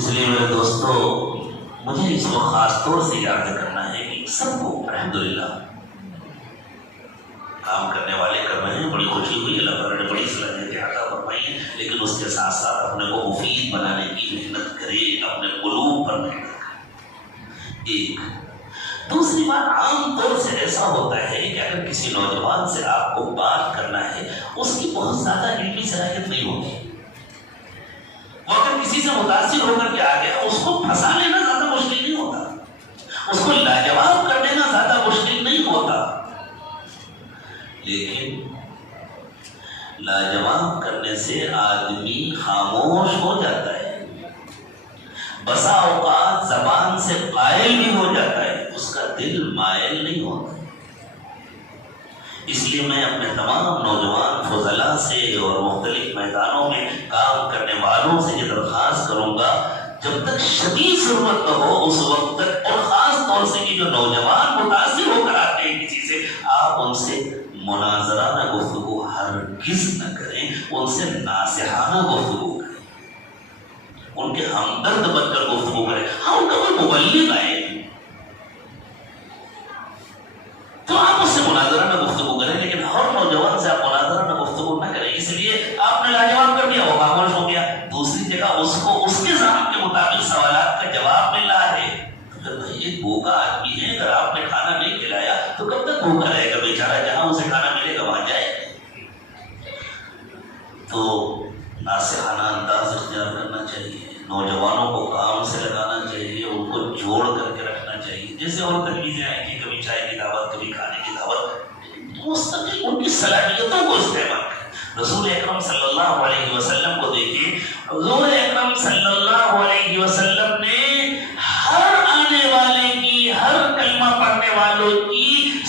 اس لیے میرے دوستو مجھے اس کو خاص طور سے یاد کرنا ہے کہ سب کو الحمدللہ کام کرنے والے کر رہے ہیں، بڑی خوشی ہوئی، اللہ تعالیٰ نے بڑی صلاحیتیں عطا فرمائی ہیں، لیکن اس کے ساتھ ساتھ اپنے کو مفید بنانے کی محنت کرے، اپنے قلوب پر محنت کرے۔ ایک دوسری بات، عام طور سے ایسا ہوتا ہے کہ اگر کسی نوجوان سے آپ کو بات کرنا ہے، اس کی بہت زیادہ علمی صلاحیت نہیں ہوتی، وہ اگر کسی سے متاثر ہو کر کے آ گیا، اس کو پھنسا لینا زیادہ مشکل نہیں ہوتا، اس کو لاجواب کر دینا زیادہ مشکل نہیں ہوتا، لیکن لاجواب کرنے سے آدمی خاموش ہو جاتا ہے، بسا اوقات زبان سے قائل بھی ہو جاتا ہے، اس کا دل مائل نہیں ہوتا۔ اس لیے میں اپنے تمام نوجوان فضلاء سے اور مختلف میدانوں میں کام کرنے والوں سے یہ درخواست کروں گا، جب تک شدید ضرورت نہ ہو اس وقت تک، اور خاص طور سے کہ جو نوجوان متاثر ہو کر آتے ہیں کسی سے، آپ ان سے مناظرانہ گفتگو ہرگز نہ کریں، ان سے ناصحانہ گفتگو کریں، ان کے ہمدرد بن کر گفتگو کریں۔ ہاں ان کا کوئی مبلغ آئے تو آپ اس سے مناظرانہ گفتگو کریں، لیکن ہر نوجوان سے آپ مناظرانہ گفتگو نہ کریں۔ اس لیے آپ نے لاجواب کر دیا، وہ خاموش ہو گیا، دوسری جگہ اس کو اس کے ذہن کے مطابق سوالات کا جواب مل رہا ہے، تو پھر بھائی ایک بھوکا آدمی ہے، اگر آپ نے کھانا نہیں کھلایا تو کب تک بھوکا رہے گا بیچارہ، جہاں اسے کھانا ملے گا وہاں جائے۔ تو ناصحانہ انداز اختیار کرنا چاہیے، نوجوانوں کو کام سے لگانا چاہیے، ان کو جوڑ کر کے رکھنا چاہیے، جیسے اور تجویزیں آئیں گی، کبھی چائے کی دعوت، کبھی کھانے کی دعوت، مستقل ان کی صلاحیتوں کو استعمال کریں۔ رسول اکرم صلی اللہ علیہ وسلم کو دیکھیں، حضور اکرم صلی اللہ علیہ وسلم نے ہر آنے والے کی، ہر کلمہ پڑھنے والوں کی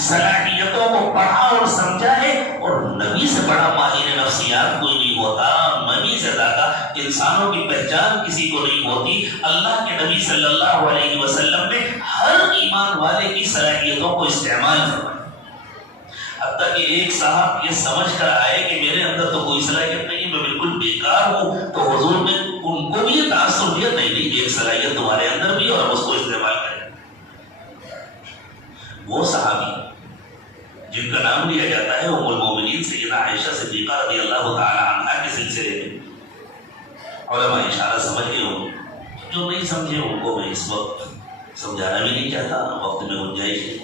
صلاحیتوں کو پڑھا اور سمجھا ہے، اور نبی سے بڑا ماہر نفسیات کوئی نہیں ہوتا، نبی سے زیادہ انسانوں کی پہچان کسی کو نہیں ہوتی۔ اللہ کے نبی صلی اللہ علیہ وسلم نے ہر ایمان والے کی صلاحیتوں کو استعمال کروایا، حتیٰ کہ ایک صاحب یہ سمجھ کر آئے کہ میرے اندر تو کوئی صلاحیت نہیں، میں بالکل بیکار ہوں، تو حضور نے ان کو بھی یہ تاثر دیا، نہیں ایک صلاحیت تمہارے اندر بھی اور ہم اس کو استعمال کریں۔ وہ صحابی جن کا نام لیا جاتا ہے ام المومنین سیدہ عائشہ صدیقہ رضی اللہ تعالی عنہا کے سلسلے میں، علماء اشارہ سمجھ گئے ہوں، جو نہیں سمجھے ان کو میں اس وقت سمجھانا بھی نہیں چاہتا، وقت میں گنجائش ہے،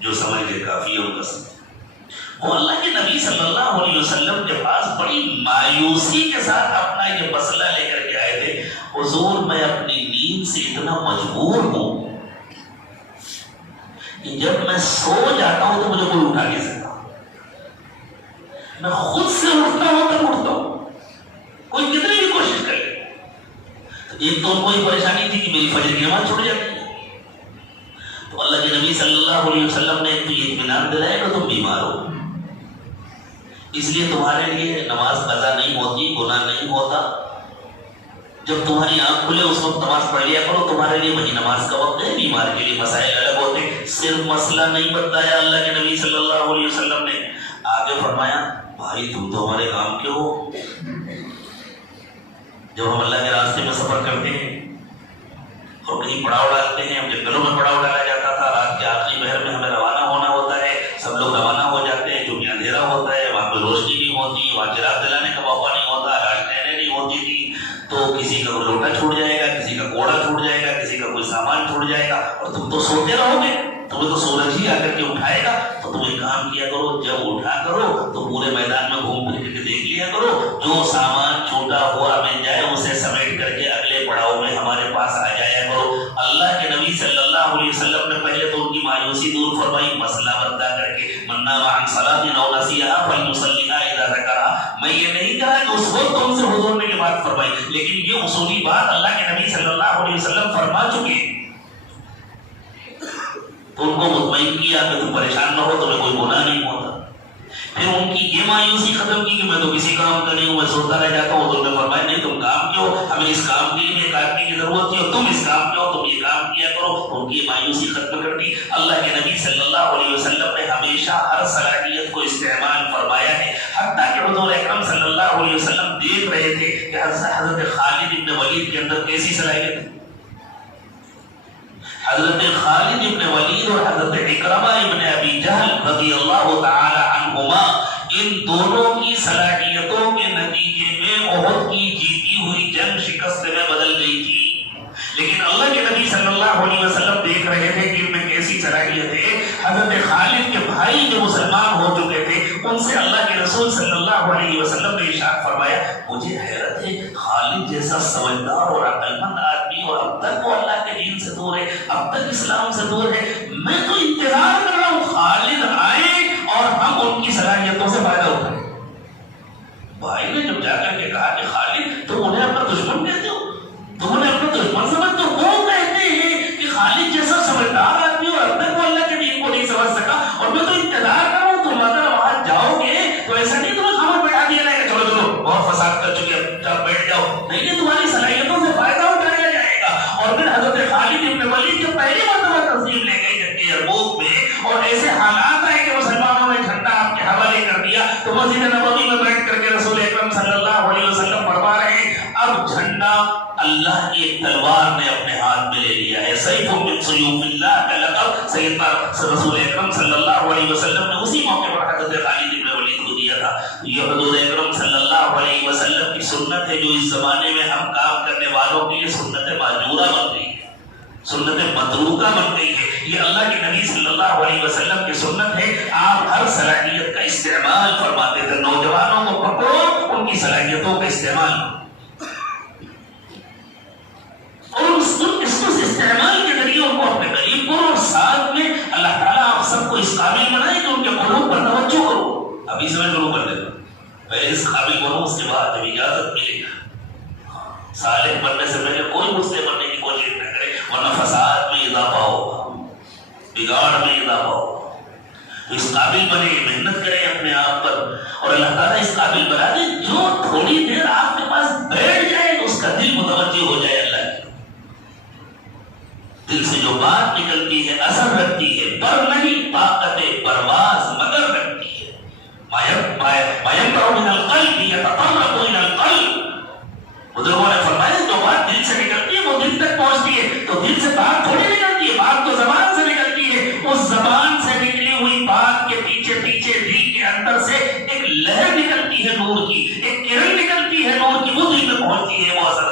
جو سمجھ گئے کافی ہے ان کا سمجھ۔ وہ اللہ کے نبی صلی اللہ علیہ وسلم کے پاس بڑی مایوسی کے ساتھ اپنا یہ مسئلہ لے کر کے آئے تھے، حضور میں اپنی نیند سے اتنا مجبور ہوں کہ جب میں سو جاتا ہوں تو مجھے کوئی اٹھا نہیں سکتا، میں خود سے اٹھتا ہوں تب اٹھتا ہوں، کوئی کتنی بھی کوشش کرے۔ ایک تو ان کو یہ پریشانی تھی کہ میری فجر کی نماز چھوٹ جاتی ہے، تو اللہ کے نبی صلی اللہ علیہ وسلم نے تو یہ اطمینان دلایا کہ تم بیمار ہو، اس لیے تمہارے لیے نماز قضا نہیں ہوتی، گناہ نہیں ہوتا، جب تمہاری آنکھ کھلے اس وقت نماز پڑھ لیا کرو، تمہارے لیے وہی نماز کا وقت ہے، بیمار کے لیے مسائل الگ ہوتے ہیں۔ صرف مسئلہ نہیں بتایا اللہ کے نبی صلی اللہ علیہ وسلم نے، آگے فرمایا بھائی تم تو ہمارے کام کے ہو، جب ہم اللہ کے راستے میں سفر کرتے ہیں اور کہیں پڑاؤ ڈالتے ہیں، ہم جنگلوں میں پڑاؤ ڈالا جاتا تھا، رات کے آخری پہر میں ہمیں روانہ ہونا ہوتا ہے، سب لوگ روانہ ہو جاتے ہیں، کیونکہ اندھیرا ہوتا ہے، وہاں پہ روشنی نہیں ہوتی، وہاں چراغ جلانے کا موقع نہیں ہوتا، لالٹینیں نہیں ہوتی تھی، تو کسی کا لوٹا چھوٹ جائے گا، کسی کا گھوڑا چھوٹ جائے گا، کسی کا کوئی سامان چھوٹ جائے گا، اور تم تو سوتے رہو گے، تمہیں تو سورج ہی آ کر کے اٹھائے گا۔ تو تم ایک کام کیا کرو، جب اٹھا کرو تو پورے میدان میں گھوم پھر کے دیکھ لیا کرو، جو سامان چھوٹا ہوا مل جائے اسے سمیٹ کر کے اگلے پڑاؤ میں ہمارے پاس آ جایا کرو۔ اللہ کے نبی صلی اللہ علیہ وسلم نے پہلے تو ان کی مایوسی دور فرمائی، مسئلہ بتا کر کے من نام عن صلاۃ او نسیھا فلیصلیھا اذا ذکرھا۔ میں یہ نہیں کہا کہ اس وقت تم سے حضور نے یہ بات فرمائی، لیکن یہ اصولی بات اللہ کے نبی صلی اللہ علیہ وسلم فرما چکے، تو ان کو مطمئن کیا کہ تم پریشان نہ ہو، تمہیں کوئی گناہ نہیں ہوتا۔ پھر ان کی یہ مایوسی ختم کی کہ میں تو کسی کام کا نہیں ہوں، میں سوتا رہ جاتا ہوں، حضور نے فرمایا نہیں تم کام کے ہو، ہمیں اس کام کے لیے ایک آدمی کی ضرورت ہے، تم اس کام کے ہو، تم یہ کام کیا کرو۔ ان کی مایوسی ختم کر دی۔ اللہ کے نبی صلی اللہ علیہ وسلم نے ہمیشہ ہر صلاحیت کو استعمال فرمایا ہے، حتیٰ کہ حضور اکرم صلی اللہ علیہ وسلم دیکھ رہے تھے کہ کہ حضرت خالد ابن ولید کے اندر کیسی صلاحیت ہے. حضرت خالد ابن ولید اور حضرت اکرمہ ابن ابی جہل رضی اللہ تعالی عنہما، ان دونوں کی صلاحیتوں کے نتیجے میں احد کی جیتی ہوئی جنگ شکست میں بدل گئی تھی. لیکن اللہ کے نبی صلی اللہ علیہ وسلم دیکھ رہے تھے کہ ان میں کیسی صلاحیت ہے. حضرت خالد کے بھائی جو مسلمان ہو چکے تھے، ان سے اللہ کے رسول صلی اللہ علیہ وسلم نے ارشاد فرمایا، مجھے حیرت ہے خالد جیسا سمجھدار اور عقل مند آدمی، اور اب تک وہ اللہ کے دین سے دور ہے، اب تک اسلام سے دور ہے، میں تو انتظار کر رہا ہوں خالد آئے اور ہم ان کی صلاحیتوں سے فائدہ اٹھائیں. بھائی نے جب جا کر کے کہا کہ خالد تم انہیں اپنا دشمن کہتے ہو، تم انہیں اپنا دشمن سمجھ، تو وہ کہتے ہیں کہ خالد جیسا سمجھدار آدمی اور اب تک وہ اللہ کے دین کو نہیں سمجھ سکا، اور میں تو انتظار کر رہا ہوں تم اگر وہاں جاؤ گے تو ایسا نہیں تمہیں خبر بیٹھا دیا جائے گا، چلو چلو بہت فساد کر چکے اب بیٹھ جاؤ. نہیں نہیں، تمہاری صلاحیتوں سے فائدہ اٹھایا جائے گا. اور پھر حضرت خالد ابن ولید جو پہلی مرتبہ تسلیم لے گئے جنگ یرموک میں، اور ایسے حالات آئے کہ مسلمانوں نے جھنڈا آپ کے حوالے کر دیا، تو مسجد نبوی میں بیٹھ کر کے رسول اکرم صلی اللہ علیہ وسلم فرما رہے ہیں اب جھنڈا اللہ کی ایک تلوار نے اپنے ہاتھ میں لے لیا ہے. سیف من سیوف اللہ کا لقب سیدنا رسول اکرم صلی اللہ علیہ وسلم نے اسی موقع پر حضرت خالد ابن ولید کو دیا تھا. یہ حضور اکرم صلی اللہ علیہ وسلم کی سنت ہے جو اس زمانے میں ہم کام کرنے والوں کے لیے سنت مہجورہ بن گئی ہے، سنت متروکہ بن گئی ہے. یہ اللہ کے نبی صلی اللہ علیہ وسلم کی سنت ہے. آپ ہر صلاحیت کا استعمال فرماتے تھے. نوجوانوں کو پکڑو، ان کی صلاحیتوں کا استعمال، اور اس استعمال کے ذریعے ان کو اپنے قریب کرو، اور ساتھ میں اللہ تعالیٰ آپ سب کو اس قابل بنائے کہ ان کے قلوب پر توجہ کرو. ابھی سے میں شروع کر دیتا ہوں، پہلے اس قابل بنو، اس کے بعد جب اجازت ملے گا صالح بننے سے پہلے کوئی مسلم بننے کی کوشش نہ کرے، ورنہ فساد میں اضافہ ہوگا، بگاڑ میں اضافہ ہوگا. تو اس قابل بنے، محنت کریں اپنے آپ پر، اور اللہ تعالیٰ اس قابل بنا دے جو تھوڑی دیر آپ کے پاس بیٹھ جائے تو اس کا دل متوجہ ہو جائے اللہ کی. دل سے جو بات نکلتی ہے اثر رکھتی ہے، پر نہیں طاقت پرواز مگر رکھتی ہے. من القلب يتطرق الى القلب. بزرگوں نے فرمایا جو بات دل سے نکلتی ہے وہ دل تک پہنچتی ہے. تو دل سے بات تھوڑی نکلتی ہے، بات تو زبان سے نکلتی ہے. اس زبان سے نکلی ہوئی بات کے پیچھے پیچھے دل کے اندر سے ایک لہر نکلتی ہے نور کی، ایک کرن نکلتی ہے نور کی، وہ دل میں پہنچتی ہے، وہ اثر